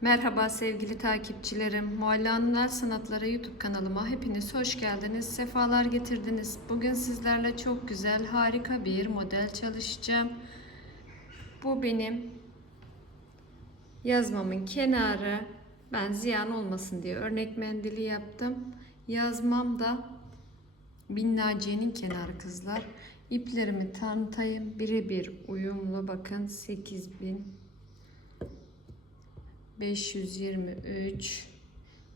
Merhaba sevgili takipçilerim. Mualla'nın Sanatları YouTube kanalıma hepiniz hoş geldiniz. Sefalar getirdiniz. Bugün sizlerle çok güzel, harika bir model çalışacağım. Bu benim yazmamın kenarı. Ben ziyan olmasın diye örnek mendili yaptım. Yazmam da Binnaciye'nin kenarı kızlar. İplerimi tanıtayım. Birebir uyumlu bakın 8000 523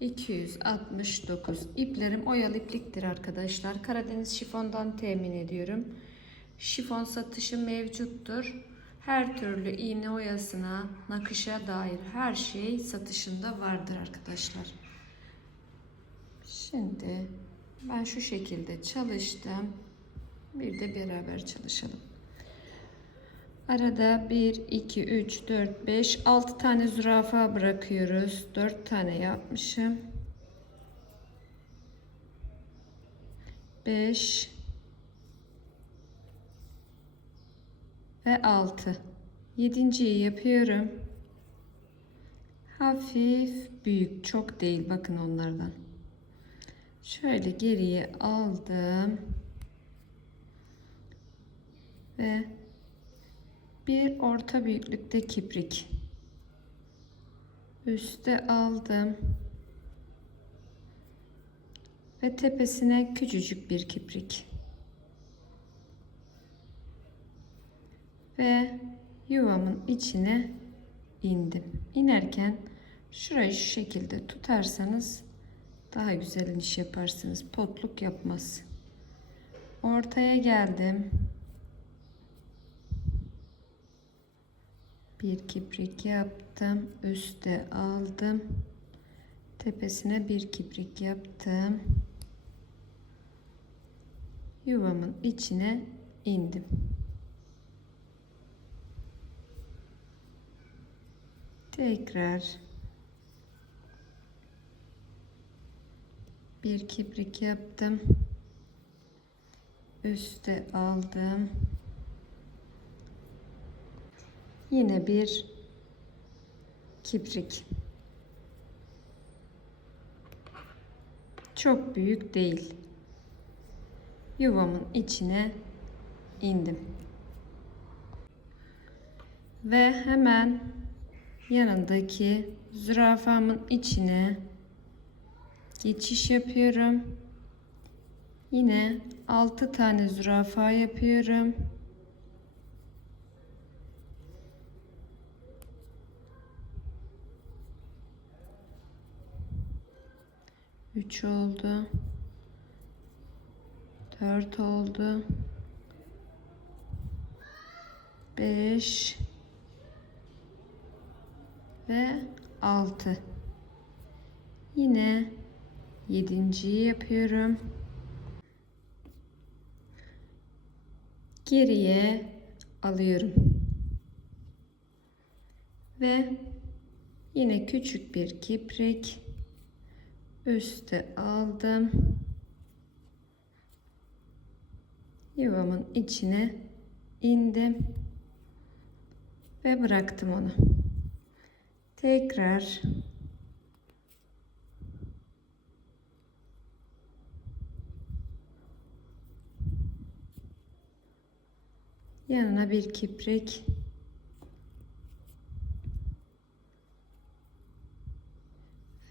269 iplerim oyalı ipliktir arkadaşlar. Karadeniz şifondan temin ediyorum. Şifon satışı mevcuttur. Her türlü iğne oyasına, nakışa dair her şey satışında vardır arkadaşlar. Şimdi ben şu şekilde çalıştım. Bir de beraber çalışalım. Arada 1, 2, 3, 4, 5, 6 tane zürafa bırakıyoruz. 4 tane yapmışım. 5 ve 6. Yedinciyi yapıyorum. Hafif büyük, çok değil. Bakın onlardan. Şöyle geriye aldım. Ve bir orta büyüklükte kiprik. Üste aldım. Ve tepesine küçücük bir kiprik. Ve yuvamın içine indim. İnerken şurayı şu şekilde tutarsanız daha güzel iniş yaparsınız. Potluk yapmaz. Ortaya geldim bir kiprik yaptım üste aldım. Tepesine bir kiprik yaptım. Yuvamın içine indim. Tekrar bir kiprik yaptım. Üste aldım yine bir kiprik çok büyük değil. Yuvamın içine indim. Ve hemen yanındaki zürafamın içine geçiş yapıyorum. Yine 6 tane zürafa yapıyorum 3 oldu. 4 oldu. 5 ve 6. Yine yedinciyi yapıyorum. Geriye alıyorum. Ve yine küçük bir kiprik üste aldım. Yuvamın içine indim ve bıraktım onu. Tekrar yanına bir kiprik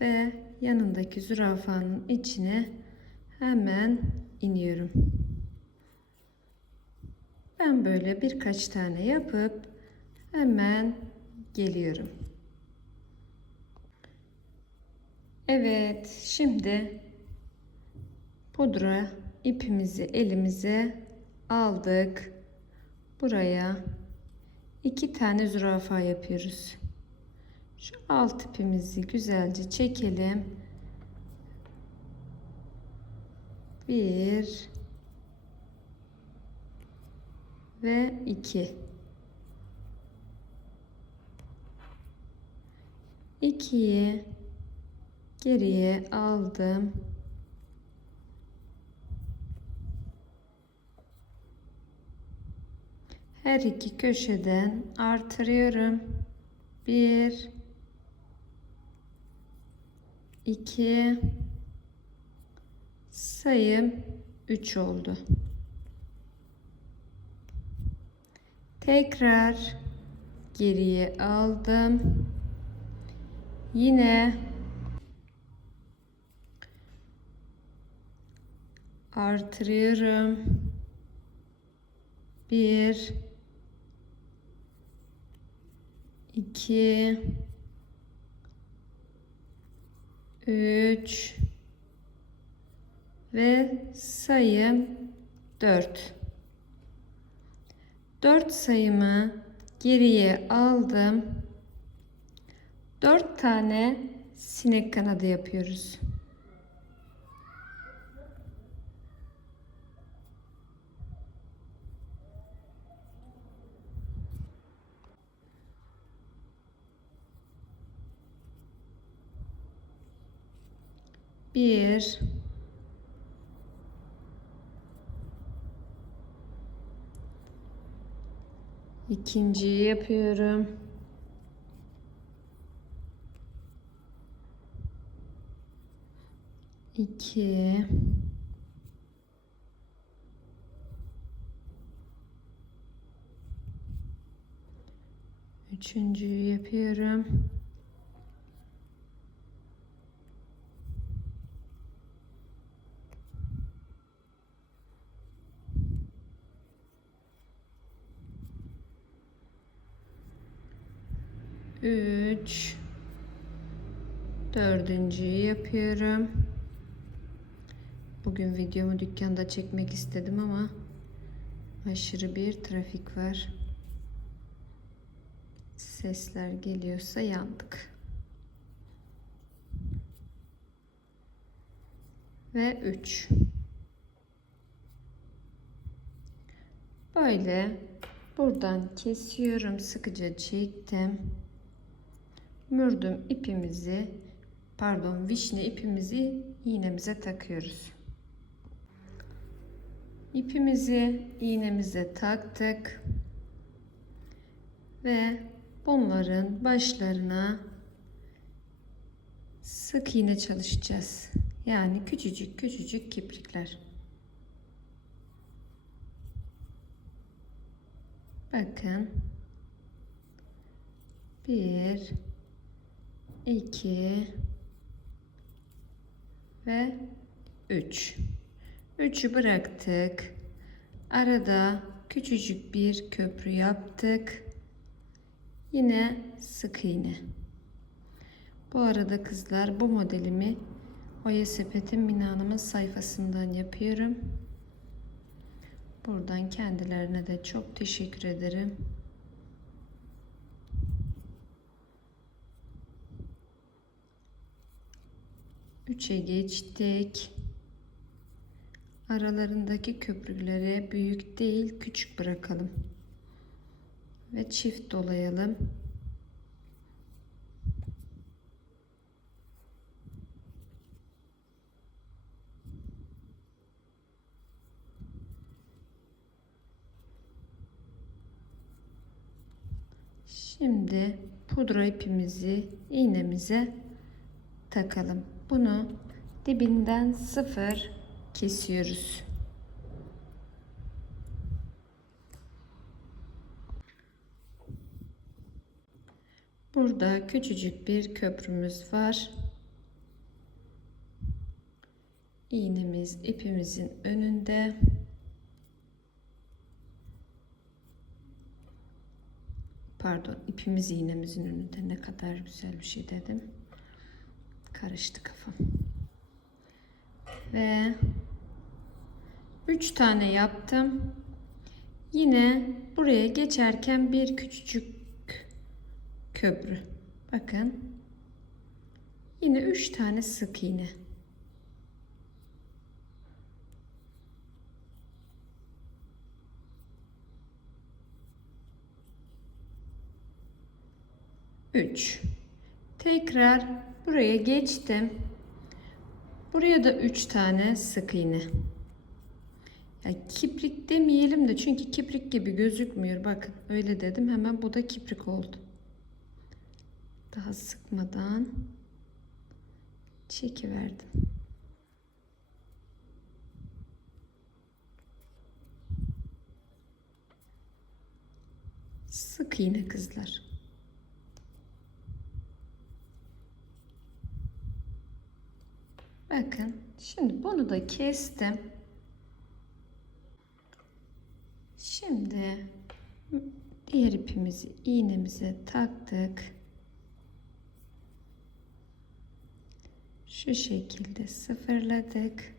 ve yanındaki zürafanın içine hemen iniyorum. Ben böyle birkaç tane yapıp hemen geliyorum. Evet, şimdi pudra ipimizi elimize aldık. Buraya iki tane zürafa yapıyoruz. Şu alt ipimizi güzelce çekelim. Bir ve iki. İkiyi geriye aldım. Her iki köşeden artırıyorum. Bir 2 sayım 3 oldu. Tekrar geriye aldım. Yine artırıyorum. 1 2 3 ve sayım 4 4 sayımı geriye aldım. 4 tane sinek kanadı yapıyoruz. Bir ikinciyi yapıyorum. İki. Üçüncüyü yapıyorum üç. Dördüncüyü yapıyorum. Bugün videomu dükkanda çekmek istedim ama aşırı bir trafik var. Sesler geliyorsa yandık. Ve 3 böyle. Buradan kesiyorum. Sıkıca çektim mürdüm ipimizi pardon vişne ipimizi iğnemize takıyoruz. İpimizi iğnemize taktık ve bunların başlarına sık iğne çalışacağız. Yani küçücük küçücük kiprikler. Bakın. Bir 2 ve 3 3'ü bıraktık. Arada küçücük bir köprü yaptık. Yine sık iğne. Bu arada kızlar bu modelimi Oya Sepet'in Mina Hanım'ın sayfasından yapıyorum. Buradan kendilerine de çok teşekkür ederim 3'e geçtik. Aralarındaki köprüleri büyük değil küçük bırakalım. Ve çift dolayalım. Şimdi pudra ipimizi iğnemize takalım. Bunu dibinden sıfır kesiyoruz. Burada küçücük bir köprümüz var. İğnemiz ipimizin önünde. Pardon, ipimiz iğnemizin önünde. Ne kadar güzel bir şey dedim. Karıştı kafam. Ve 3 tane yaptım. Yine buraya geçerken bir küçücük köprü. Bakın. Yine 3 tane sık iğne. Üç. Tekrar buraya geçtim. Buraya da 3 tane sık iğne. Ya kiprik demeyelim de çünkü kiprik gibi gözükmüyor. Bakın öyle dedim. Hemen bu da kiprik oldu. Daha sıkmadan Çekiverdim. Sık iğne kızlar. Bakın şimdi bunu da kestim. Şimdi diğer ipimizi iğnemize taktık. Şu şekilde sıfırladık.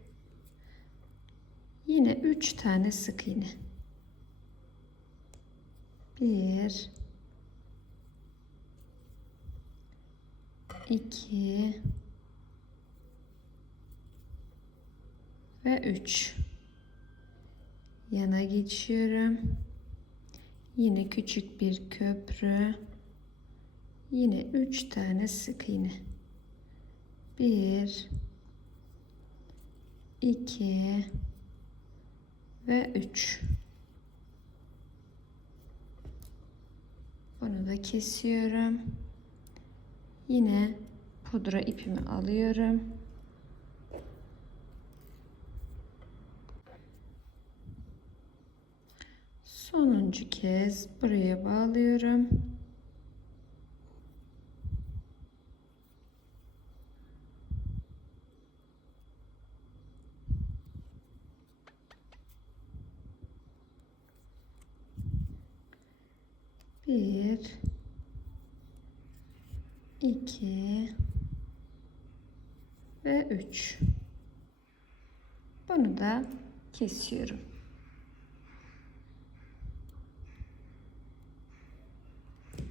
Yine 3 tane sık iğne. 1 2 ve 3 yana geçiyorum. Yine küçük bir köprü. Yine 3 tane sık iğne. 1 2 ve 3 bunu da kesiyorum. Yine pudra ipimi alıyorum sonuncu kez buraya bağlıyorum. Bir iki ve üç. Bunu da kesiyorum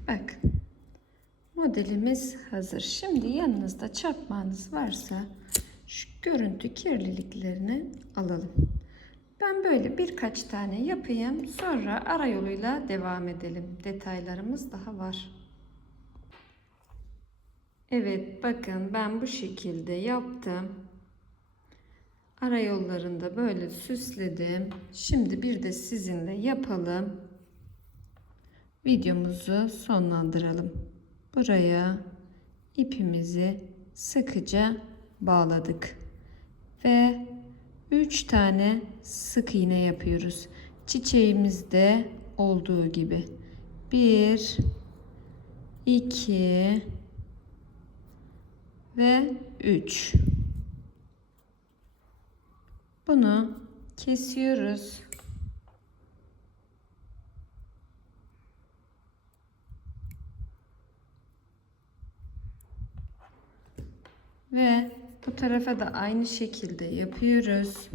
Bak. Modelimiz hazır. Şimdi yanınızda çakmağınız varsa şu görüntü kirliliklerini alalım. Ben böyle birkaç tane yapayım. Sonra ara yoluyla devam edelim. Detaylarımız daha var. Evet bakın ben bu şekilde yaptım. Ara yollarında böyle süsledim. Şimdi bir de sizinle yapalım videomuzu sonlandıralım. Buraya ipimizi sıkıca bağladık. Ve 3 tane sık iğne yapıyoruz. Çiçeğimizde olduğu gibi. 1 2 ve 3 Bunu kesiyoruz. Ve bu tarafa da aynı şekilde yapıyoruz.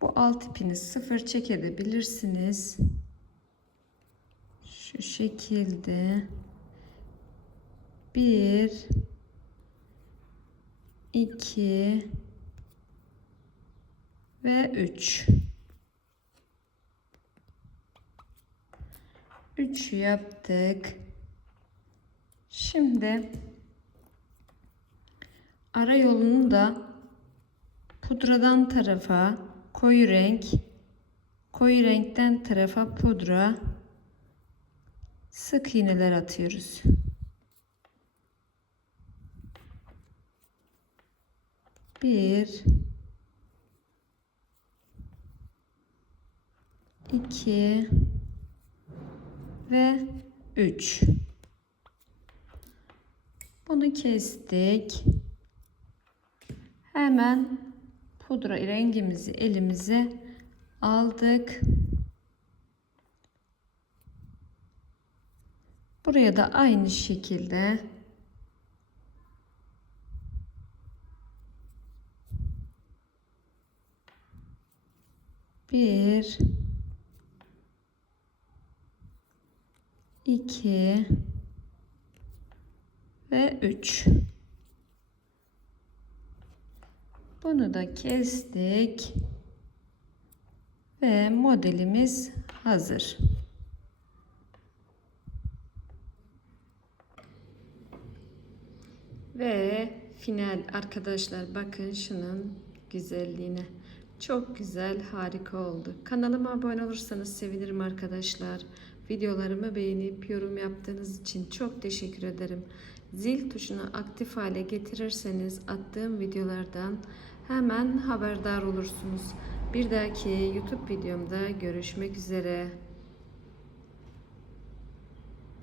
Bu alt ipini sıfır çekebilirsiniz. Şu şekilde. Bir, iki, ve 3. 3 yaptık. Şimdi ara yolunu da pudradan tarafa koyu renk, koyu renkten tarafa pudra sık iğneler atıyoruz. Bir 2 ve 3 bunu kestik. Hemen pudra rengimizi elimize aldık. Buraya da aynı şekilde bir 2 ve 3 bunu da kestik ve modelimiz hazır ve final arkadaşlar bakın şunun güzelliğine Çok güzel, harika oldu. Kanalıma abone olursanız sevinirim arkadaşlar. Videolarımı beğenip yorum yaptığınız için çok teşekkür ederim. Zil tuşunu aktif hale getirirseniz attığım videolardan hemen haberdar olursunuz. Bir dahaki YouTube videomda görüşmek üzere.